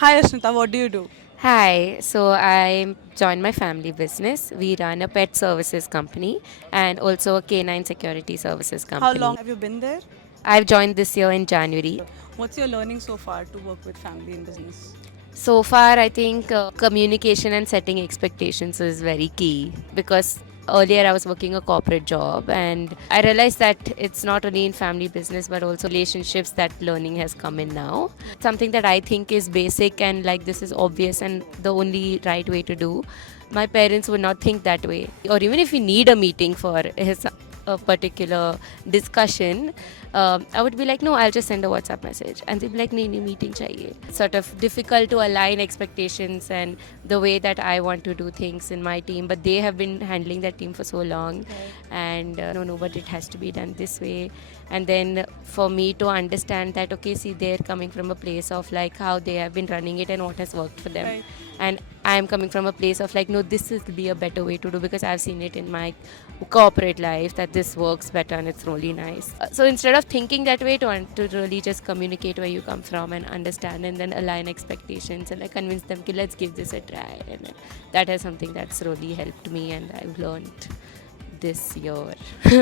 Hi Ashnita, what do you do? Hi, so I joined my family business. We run a pet services company and also a canine security services How long company. have you been there? I've joined this year in January. What's your learning so far to work with family in business? So far, I think communication and setting expectations is very key because earlier I was working a corporate job and I realized that it's not only in family business but also relationships that learning has come in now. Something that I think is basic and like this is obvious and the only right way to do. My parents would not think that way. Or even if we need a meeting for a particular discussion, I would be like, no, I'll just send a WhatsApp message. And they'd be like, nahi, nahi, meeting chahiye. Sort of difficult to align expectations and the way that I want to do things in my team. But they have been handling that team for so long. Right. And no, but it has to be done this way. And then for me to understand that, okay, see, they're coming from a place of like how they have been running it and what has worked for them. Right. And I'm coming from a place of like, no, this will be a better way to do because I've seen it in my corporate life that this works better and it's really nice. So instead of thinking that way, to really just communicate where you come from and understand and then align expectations and like convince them, okay, let's give this a try. And that is something that's really helped me and I've learned this year.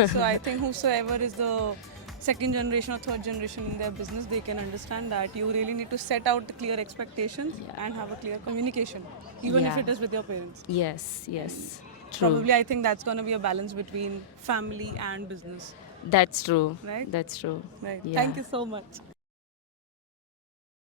So I think whosoever is the second generation or third generation in their business, they can understand that you really need to set out the clear expectations Yeah. and have a clear communication, even if Yeah. it is with your parents. Yes, yes. True. Probably I think that's going to be a balance between family and business, That's true. right? That's true. Right. Yeah. Thank you so much.